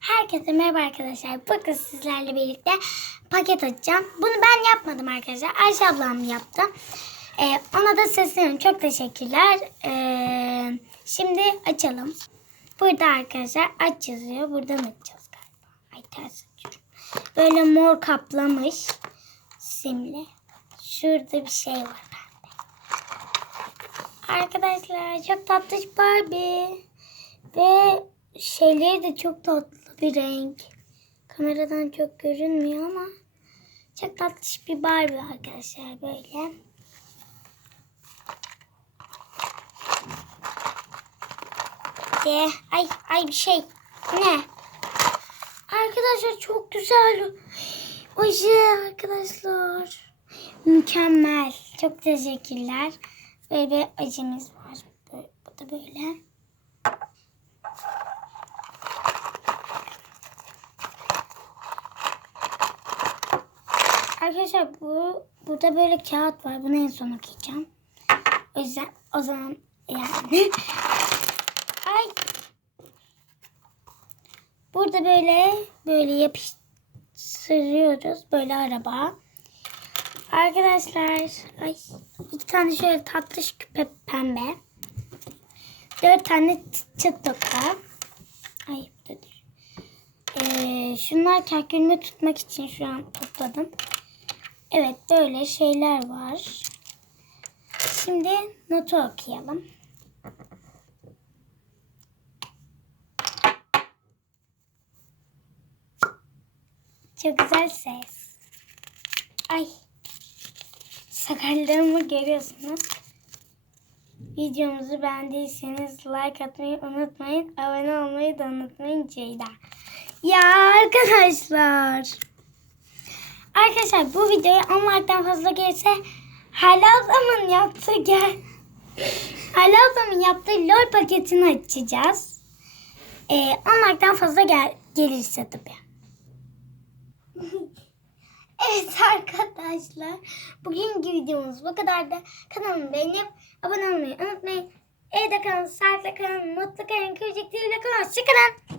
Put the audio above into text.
Herkese merhaba arkadaşlar. Bugün sizlerle birlikte paket açacağım. Bunu ben yapmadım arkadaşlar. Ayşe ablam yaptı. Ee, ona da sesleniyorum. Çok teşekkürler. Ee, şimdi açalım. Burada arkadaşlar aç yazıyor. Buradan açacağız galiba. Ay ters açıyorum. Böyle mor kaplamış. Simli. Şurada bir şey var bende. Arkadaşlar çok tatlış Barbie. Ve şeyleri de çok tatlı bir renk. Kameradan çok görünmüyor ama çok tatlış bir Barbie arkadaşlar böyle. De, ay ay bir şey. Ne? Arkadaşlar çok güzel. Oje arkadaşlar. Mükemmel. Çok teşekkürler. Böyle bir acımız var. Bu da böyle. Arkadaşlar bu burada böyle kağıt var. Bunu en son okuyacağım. O yüzden o zaman yani. Ay. Burada böyle böyle yapıştırıyoruz. Böyle araba. Arkadaşlar ay iki tane şöyle tatlış küpe pembe. Dört tane çı- çıt toka. Ay bu da değil. Ee, şunlar kalkülme tutmak için şu an topladım. Evet böyle şeyler var. Şimdi notu okuyalım. Çok güzel ses. Ay. Sakarlığımı görüyorsunuz. Videomuzu beğendiyseniz like atmayı unutmayın. Abone olmayı da unutmayın Ceyda. Ya arkadaşlar. Arkadaşlar bu videoya 10 like'dan fazla gelirse Halal Zam'ın yaptığı gel. Halal Zam'ın yaptığı LOL paketini açacağız. Ee, 10 like'dan fazla gel gelirse tabii. evet arkadaşlar. Bugünkü videomuz bu kadar da kanalımı beğenip abone olmayı unutmayın. Evde kalın, sağlıkla kalın, mutlu kalın, kıracak değil kalın. Hoşçakalın.